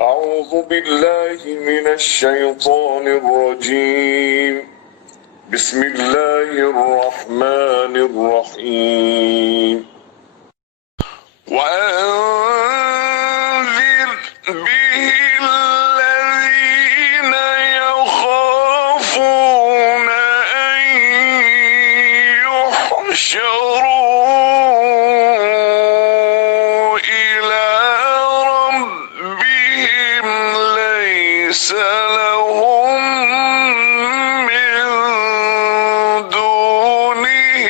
أعوذ بالله من الشيطان الرجيم. بسم الله الرحمن الرحيم. وأنذر به الذين يخافون أن يحشروا إلى ربهم ليس لهم من دونه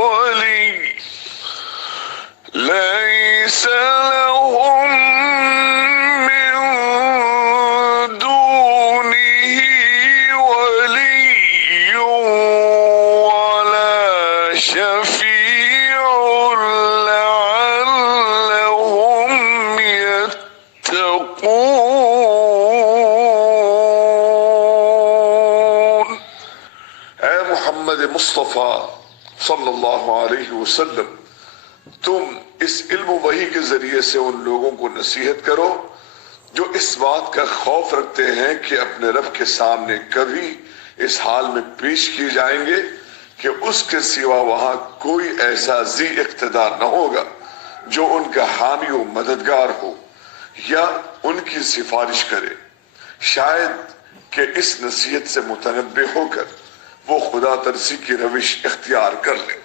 ولي ليس لهم من دونه ولي ولا شفيع لعلهم يتقون. اے محمد मुस्तफ़ा सल्लल्लाहु अलैहि वसल्लम, तुम इस इल्म वही के जरिए से उन लोगों को नसीहत करो जो इस बात का खौफ रखते हैं कि अपने रब के सामने कभी इस हाल में पेश किए जाएंगे कि उसके सिवा वहां कोई ऐसा जी इख्तिदार न होगा जो उनका हामी व मददगार हो या उनकी सिफारिश करे। शायद कि इस नसीहत से मुतनब्बे होकर वो खुदा तरसी की रविश इख्तियार कर ले।